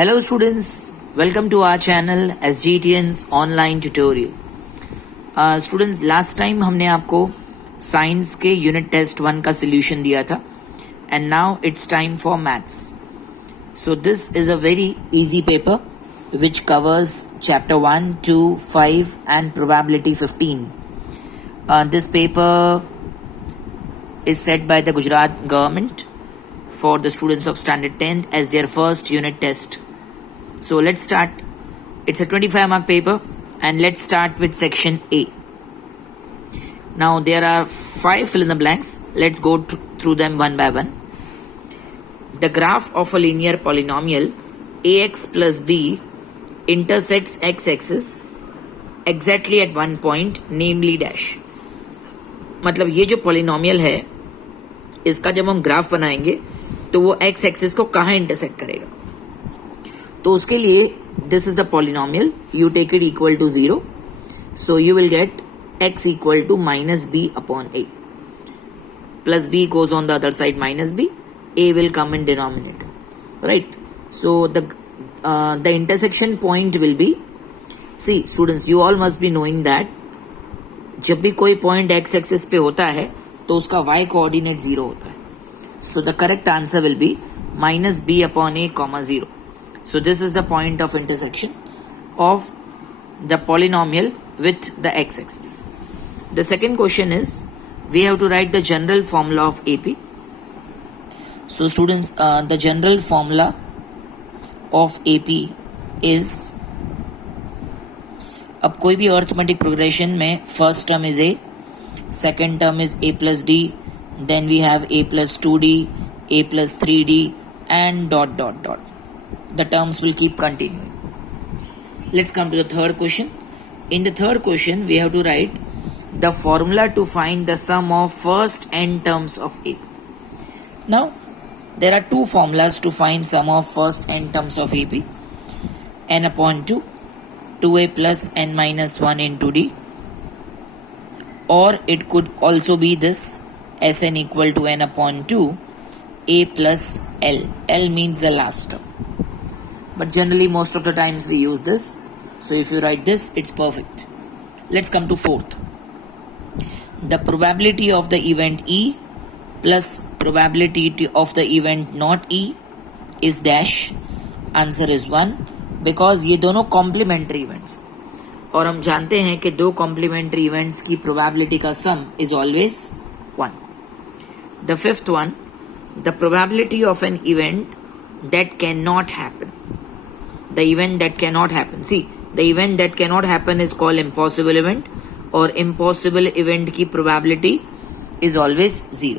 Hello students, welcome to our channel SGTN's online tutorial. Students, last time हमने आपको science के unit test 1 का solution दिया था and now it's time for maths. So this is a very easy paper which covers chapter 1, 2, 5 and probability 15. This paper is set by the Gujarat government for the students of standard 10th as their first unit test. So let's start. It's a 25 mark paper and let's start with section A. Now there are 5 fill in the blanks. Let's go through them one by one. The graph of a linear polynomial ax plus b intersects x-axis exactly at one point, namely dash. मतलब ये जो polynomial है इसका जब हम graph बनाएंगे तो वो एक्स एक्सिस को कहाँ इंटरसेक्ट करेगा. तो उसके लिए this is the polynomial, you take it equal to 0, so you will get x equal to minus b upon a, plus b goes on the other side minus b, a will come in denominator, right? So the intersection point will be, see students, you all must be knowing that जब भी कोई point x axis पे होता है तो उसका y coordinate 0 होता है. So the correct answer will be minus b upon a comma 0. So this is the point of intersection of the polynomial with the x-axis. The second question is, we have to write the general formula of AP. So students, the general formula of AP is, अब कोई भी arithmetic progression में first term is a, second term is a plus d, then we have a plus 2d, a plus 3d and dot dot dot. The terms will keep continuing. Let's come to the third question. In the third question we have to write the formula to find the sum of first n terms of a. Now there are two formulas to find sum of first n terms of AP. N upon 2, 2a plus n minus 1 into d, or it could also be this Sn equal to n upon 2 a plus l. L means the last term, but generally most of the times we use this, so if you write this it's perfect. Let's come to fourth. The probability of the event E plus probability of the event not E is dash. Answer is 1 because ये दोनों complementary events, और हम जानते हैं कि दो complementary events की probability का sum is always 1. The fifth one, the probability of an event that can not happen. The event that can not happen, see the event that can not happen is called impossible event, और impossible event की probability is always 0.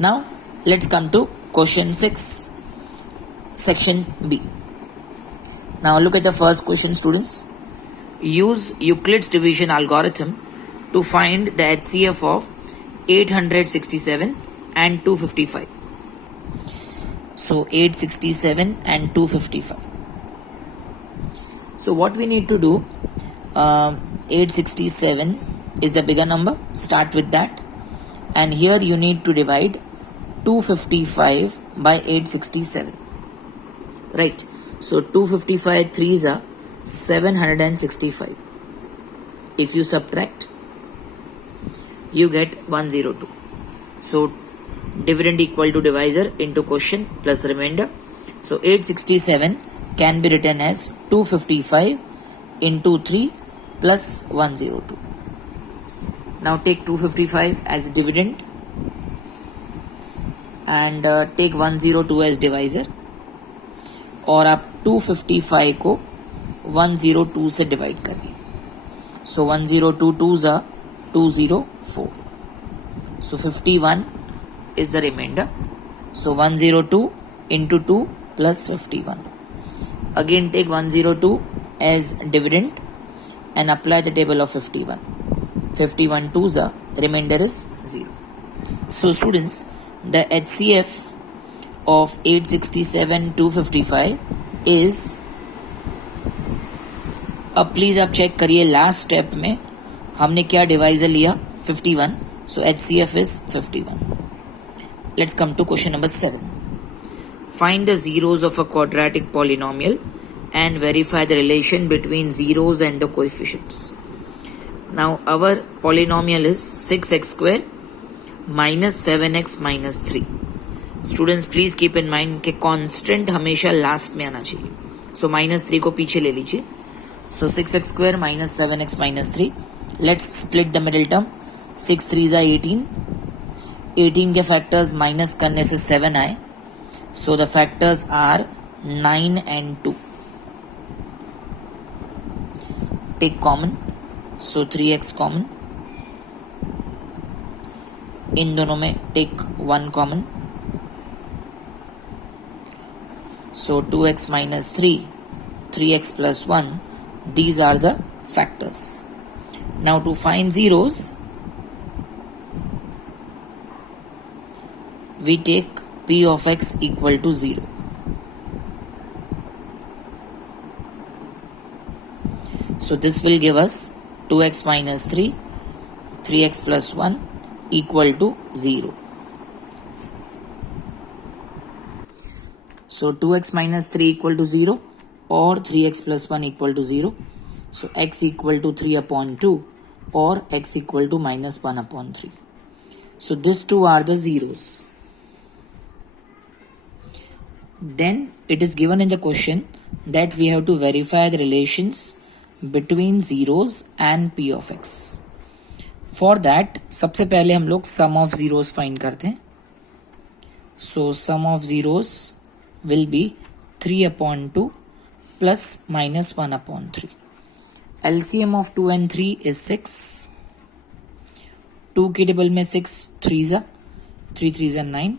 Now let's come to question 6, section B. Now look at the first question students. Use Euclid's division algorithm to find the HCF of 867 and 255. So 867 and 255. So what we need to do, 867 is the bigger number, start with that, and here you need to divide 255 by 867, right? So 255 threes are 765. If you subtract, you get 102. So dividend equal to divisor into quotient plus remainder. So 867 can be written as 255 into 3 plus 102. Now take 255 as dividend and take 102 as divisor, और आप 255 को 102 से divide करिए. सो 102 2s are 204. So 51 is the remainder. So 102 into 2 plus 51. Again take 102 as dividend and apply the table of 51. 51 2s are, remainder is 0. So students, the HCF of 867 255 is, अब please आप check करिए last step में हमने क्या divisor लिया, 51. सो HCF is 51. Let's come to question number 7. Find the zeros of a quadratic polynomial and verify the relation between zeros and the coefficients. Now our polynomial is 6x square minus 7x minus 3. Students please keep in mind कि constant हमेशा last में आना चाहिए. So minus 3 को पीछे ले लीजिए. So 6x square minus 7x minus 3. Let's split the middle term. 6 3s are 18. 18 के factors minus करने से 7 आए. So the factors are 9 and 2. Take common. So 3x common. इन दोनों में take 1 common. So 2x minus 3, 3x plus 1, these are the factors. Now to find zeros, we take p of x equal to 0. So this will give us 2x minus 3, 3x plus 1 equal to 0. So 2x minus 3 equal to 0 or 3x plus 1 equal to 0. So x equal to 3 upon 2 or x equal to minus 1 upon 3. So these two are the zeros. Then it is given in the question that we have to verify the relations between zeros and p of x. For that सबसे पहले हम लोग sum of zeros find करते हैं. So sum of zeros will be 3 upon 2 plus minus 1 upon 3. LCM of 2 and 3 is 6. 2 की table में 6 3s are 3 3s are 9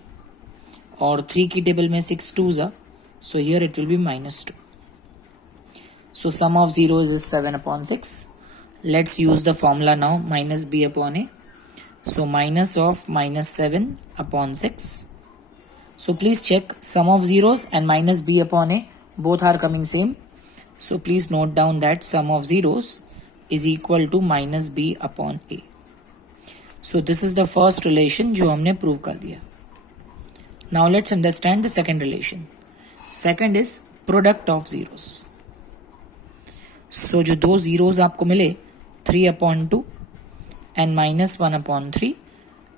और 3 की टेबल में 6 2s are, so here it will be minus 2. So sum of zeros is 7 upon 6. Let's use the formula now, minus b upon a. So minus of minus 7 upon 6. So please check sum of zeros and minus b upon a both are coming same. So please note down that sum of zeros is equal to minus b upon a. So this is the first relation जो हमने prove कर दिया. Now let's understand the second relation. Second is product of zeros. So जो दो zeros आपको मिले 3 upon 2 and minus 1 upon 3,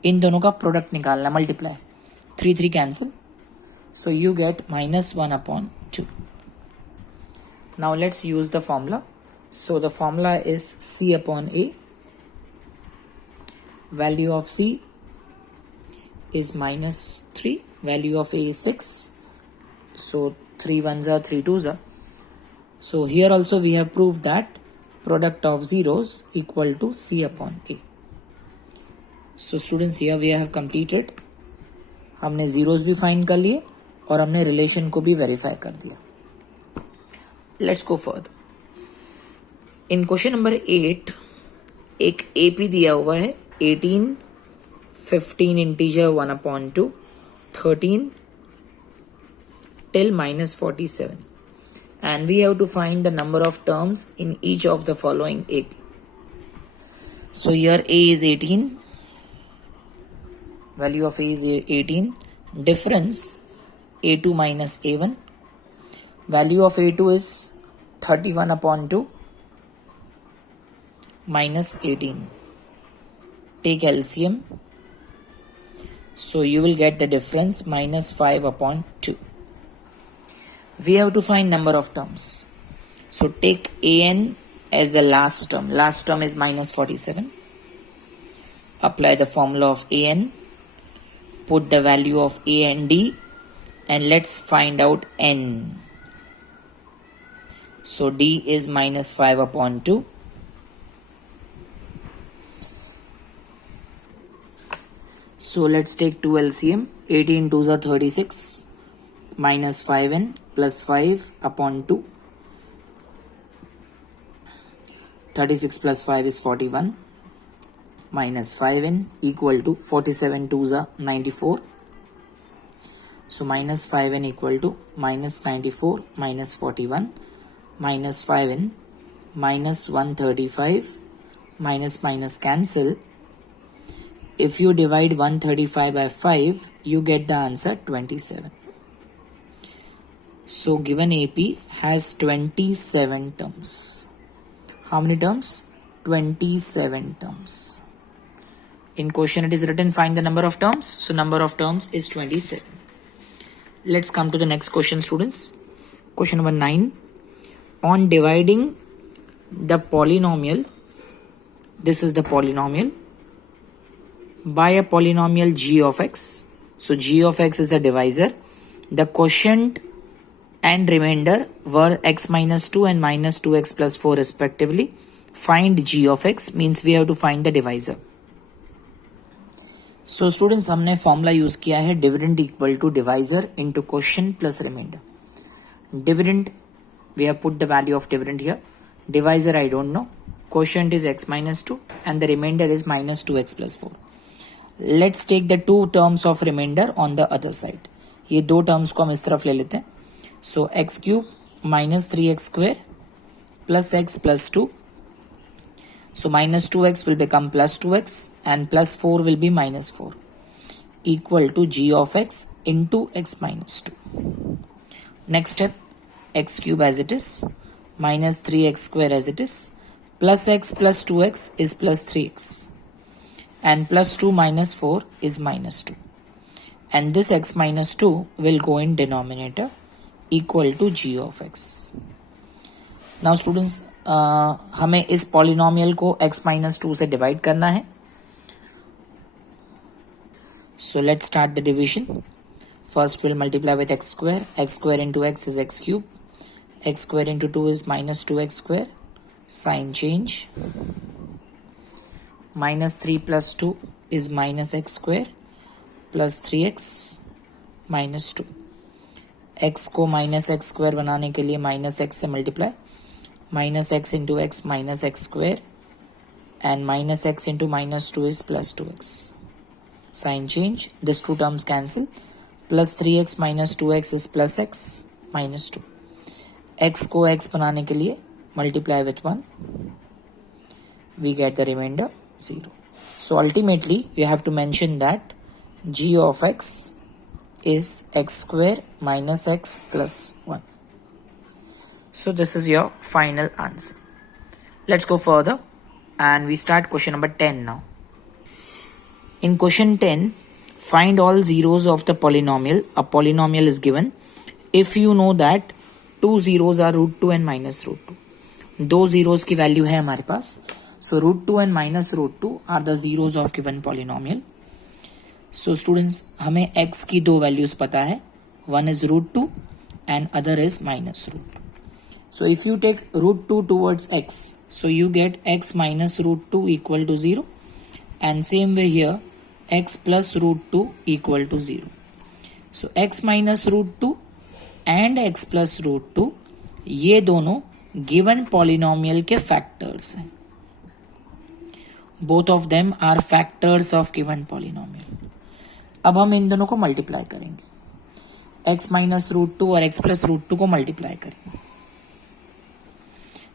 इन दोनों का product निकालना, multiply. 3 3 cancel. So you get minus 1 upon 2. Now let's use the formula. So the formula is c upon a. Value of c is minus 3. Value of a is 6. So 3 1s are 3 2s are. So here also we have proved that product of zeros equal to c upon a. So students, here we have completed. हमने zeros भी find कर लिए और हमने relation को भी verify कर दिया. Let's go further. In question number 8 एक AP दिया हुआ है 18, 15 integer 1 upon 2, 13 till minus 47. And we have to find the number of terms in each of the following AP. So here A is 18. Value of A is 18. Difference A2 minus A1. Value of A2 is 31 upon 2 minus 18. Take LCM. So you will get the difference minus 5 upon 2. We have to find number of terms. So take AN as the last term. Last term is minus 47. Apply the formula of AN. Put the value of A and D and let's find out N. So D is minus 5 upon 2. So let's take 2 LCM. 18 2s are 36 minus 5n plus 5 upon 2. 36 plus 5 is 41 minus 5n equal to 47 2s are 94. So minus 5n equal to minus 94 minus 41 minus 5n minus 135 minus minus cancel. If you divide 135 by 5, you get the answer 27. So given AP has 27 terms. How many terms? 27 terms. In question it is written find the number of terms. So number of terms is 27. Let's come to the next question, students. Question number 9. On dividing the polynomial, this is the polynomial, by a polynomial g of x. So g of x is a divisor. The quotient and remainder were x minus 2 and minus 2x plus 4 respectively. Find g of x means we have to find the divisor. So students, हमने formula use किया है dividend equal to divisor into quotient plus remainder. Dividend, we have put the value of dividend here. Divisor I don't know. Quotient is x minus 2 and the remainder is minus 2x plus 4. Let's take the two terms of remainder on the other side. ये दो terms को हम इस तरफ ले लेते हैं. So x cube minus 3x square plus x plus 2. So minus 2x will become plus 2x and plus 4 will be minus 4 equal to g of x into x minus 2. Next step, x cube as it is, minus 3x square as it is, plus x plus 2x is plus 3x, and plus 2 minus 4 is minus 2. And this x minus 2 will go in denominator equal to g of x. Now students, हमें इस polynomial को x minus 2 से divide करना है. So let's start the division. First we'll multiply with x square. X square into x is x cube. X square into 2 is minus 2x square. Sign change. Minus 3 plus 2 is minus x square plus 3x minus 2. x को minus x square बनाने के लिए minus x से multiply. Minus x into x minus x square and minus x into minus 2 is plus 2x. Sign change. These two terms cancel. Plus 3x minus 2x is plus x minus 2. x को x बनाने के लिए multiply with 1. We get the remainder 0. So ultimately you have to mention that g of x is x square minus x plus 1. So this is your final answer. Let's go further and we start question number 10 now. In question 10, find all zeros of the polynomial. A polynomial is given if you know that two zeros are root 2 and minus root 2. दो zeros की value है हमारे पास. So root 2 and minus root 2 are the zeros of given polynomial. So students, हमें x की दो values पता है. One is root 2 and other is minus root 2. So if you take root 2 towards x, so you get x minus root 2 equal to 0. And same way here, x plus root 2 equal to 0. So x minus root 2 and x plus root 2 ये दोनों given polynomial के factors हैं. Both of them are factors of given polynomial. अब हम इन दोनों को multiply करेंगे. x minus root 2 और x plus root 2 को multiply करेंगे.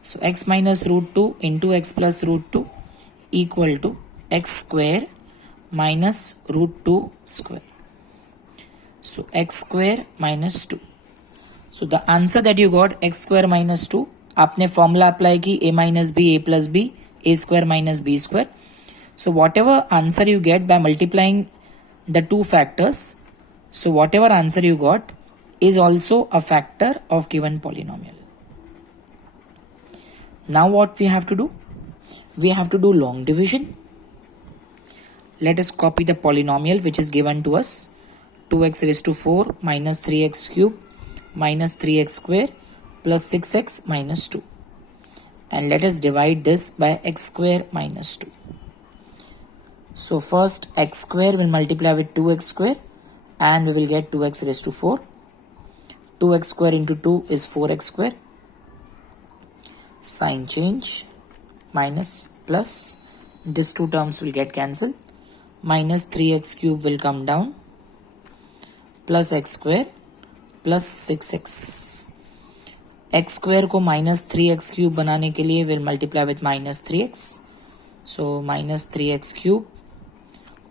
So x minus root 2 into x plus root 2 equal to x square minus root 2 square. So x square minus 2. So the answer that you got x square minus 2, आपने formula apply की a minus b a plus b a square minus b square. So whatever answer you get by multiplying the two factors, so whatever answer you got is also a factor of given polynomial. Now what we have to do? We have to do long division. Let us copy the polynomial which is given to us. 2x raised to 4 minus 3x cube minus 3x square plus 6x minus 2. And let us divide this by x square minus 2. So first x square will multiply with 2x square and we will get 2x raised to 4. 2x square into 2 is 4x square. Sign change. Minus plus. These two terms will get cancelled. Minus 3x cube will come down. Plus x square plus 6x. x square को minus 3x cube बनाने के लिए will multiply with minus 3x. So minus 3x cube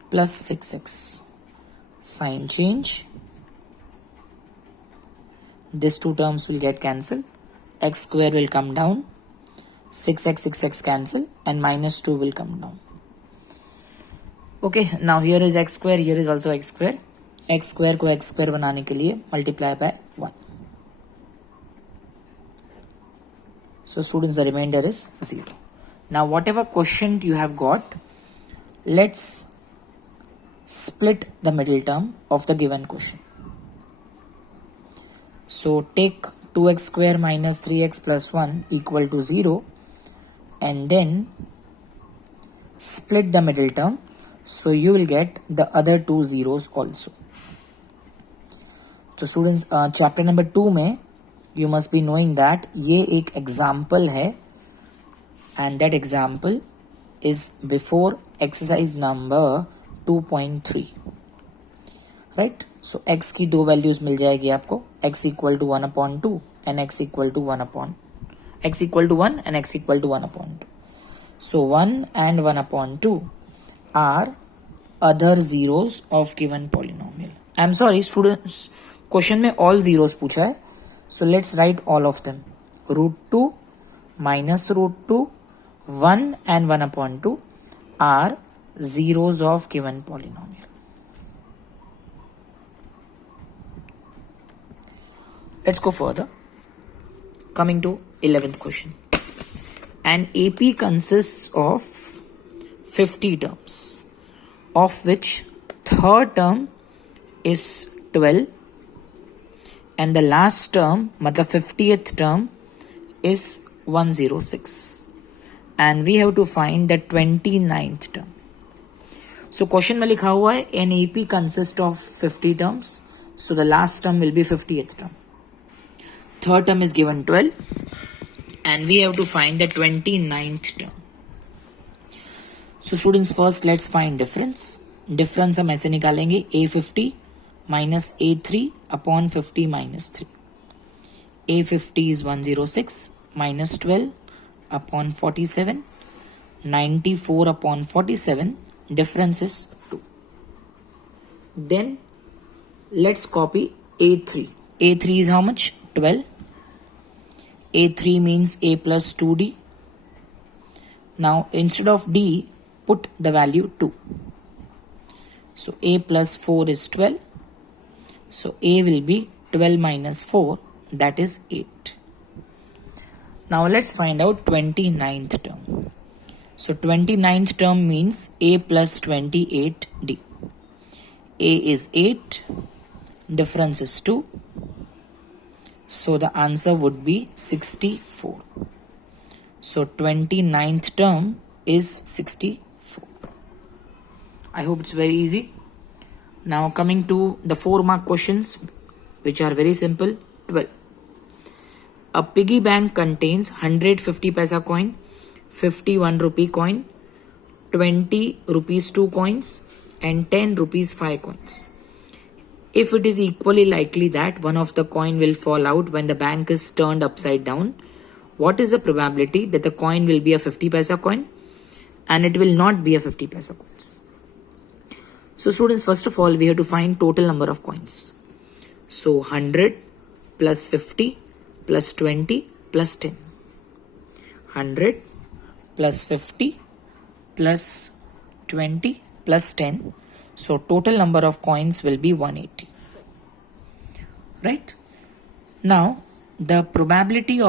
plus 6x. Sign change. These two terms will get cancelled. X square will come down. 6x cancel and minus 2 will come down. Okay, now here is x square, here is also x square. x square को x square बनाने के लिए multiply by 1. So students, the remainder is 0. Now whatever quotient you have got, let's split the middle term of the given quotient. So take 2x square minus 3x plus 1 equal to 0 and then split the middle term. So you will get the other two zeros also. So students, chapter number 2 में you must be knowing that ये एक example है and that example is before exercise number 2.3. Right? So x की दो values मिल जाएगी आपको, x equal to 1/2 and x equal to 1 and x equal to 1/2. So 1 and 1/2 are other zeros of given polynomial. I am sorry students, question में all zeros पूछा है. So let's write all of them. √2 minus √2, 1 and 1/2 are zeros of given polynomial. Let's go further. Coming to 11th question. An AP consists of 50 terms, of which third term is 12 and the last term, matlab 50th term, is 106 and we have to find the 29th term. So question में लिखा हुआ है an AP consists of 50 terms, so the last term will be 50th term. Third term is given 12 and we have to find the 29th term. So students, first let's find difference. Difference हम ऐसे निकालेंगे A50 minus A3 upon 50 minus 3. A50 is 106 minus 12 upon 47. 94 upon 47. Difference is 2. Then let's copy A3. A3 is how much? 12. A3 means A plus 2D. Now instead of D, put the value 2. So A plus 4 is 12. So A will be 12 minus 4, that is 8. Now let's find out 29th term. So 29th term means A plus 28D. A is 8, difference is 2. So the answer would be 64. So 29th term is 64. I hope it's very easy. Now coming to the 4-mark questions, which are very simple. 12. A piggy bank contains 150 paisa coin, 51 rupee coin, 20 rupees 2 coins and 10 rupees 5 coins. If it is equally likely that one of the coin will fall out when the bank is turned upside down, what is the probability that the coin will be a 50 paisa coin and it will not be a 50 paisa coins? So students, first of all, we have to find total number of coins. So 100 plus 50 plus 20 plus 10. 100 plus 50 plus 20 plus 10. So total number of coins will be 180. Right? Now the probability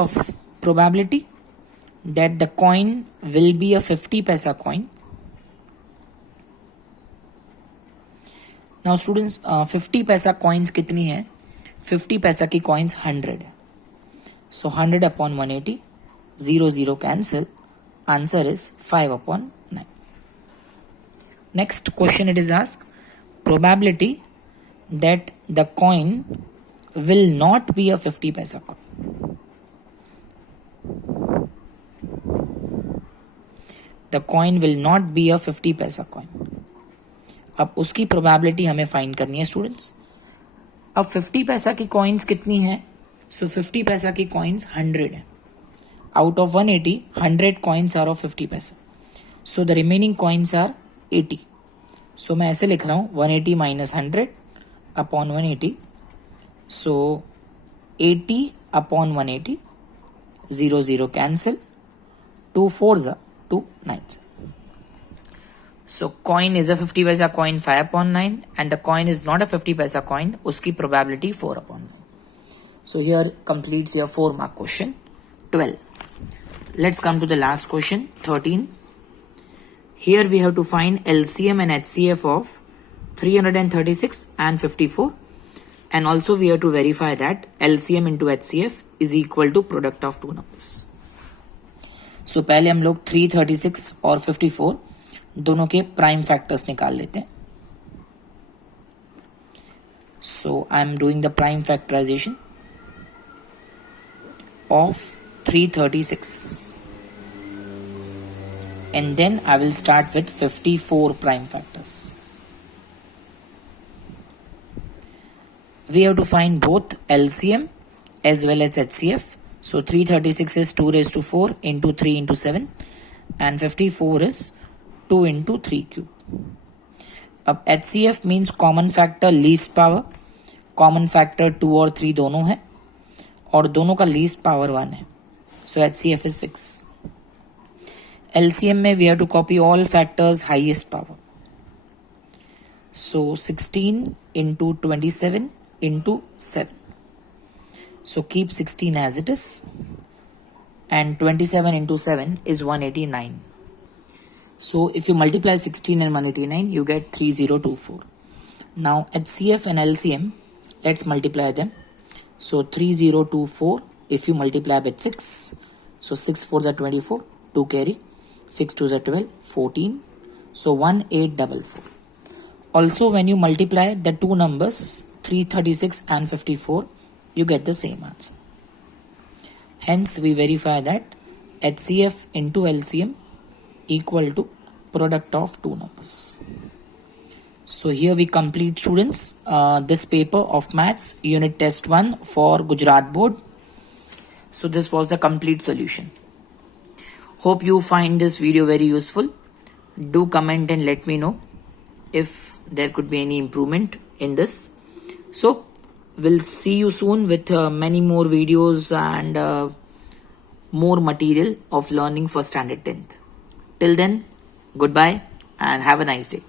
that the coin will be a 50 paisa coin. Now students, 50 paisa coins कितनी है? 50 पैसा की coins 100 है. So 100 upon 180, 0 0 cancel. Answer is 5/9. Next question it is asked, probability that the coin will not be a 50 paisa coin. The coin will not be a 50 paisa coin. अब उसकी probability हमें find करनी है students. अब 50 पैसा की coins कितनी है? सो 50 पैसा की कॉइन्स 100 है. Out of 180, 100 coins are of 50 paisa. So the remaining coins are 80. So मैं ऐसे लिख रहा हूँ 180 minus 100 upon 180. So 80 upon 180, 0 0 cancel, 2 4s are 2 9s. So coin is a 50 paisa coin 5 upon 9 and the coin is not a 50 paisa coin, uski probability 4 upon 9. So here completes your 4 mark question 12. Let's come to the last question 13. Here we have to find LCM and HCF of 336 and 54, and also we have to verify that LCM into HCF is equal to product of two numbers. So पहले हम लोग 336 और 54 दोनों के prime factors निकाल लेते हैं. So I am doing the prime factorization of 336 and then I will start with 54 prime factors. We have to find both LCM as well as HCF. So 336 is 2 raised to 4 into 3 into 7 and 54 is 2 into 3 cube. अब HCF means common factor least power. Common factor 2 और 3 दोनों है और दोनों का least power 1 है. So HCF is 6. LCM में we have to copy all factors highest power. So 16 into 27 into 7. So keep 16 as it is and 27 into 7 is 189. So if you multiply 16 and 189 you get 3024. Now HCF and LCM, let's multiply them. So 3024 if you multiply with 6, so 6 4s are 24, 2 carry, 6 2s are 12, 14, so 1844. Also when you multiply the two numbers 336 and 54, you get the same answer. Hence we verify that HCF into LCM equal to product of two numbers. So here we complete, students, this paper of maths unit test 1 for Gujarat board. So this was the complete solution. Hope you find this video very useful. Do comment and let me know if there could be any improvement in this. So we'll see you soon with many more videos and more material of learning for standard 10th. Till then, goodbye and have a nice day.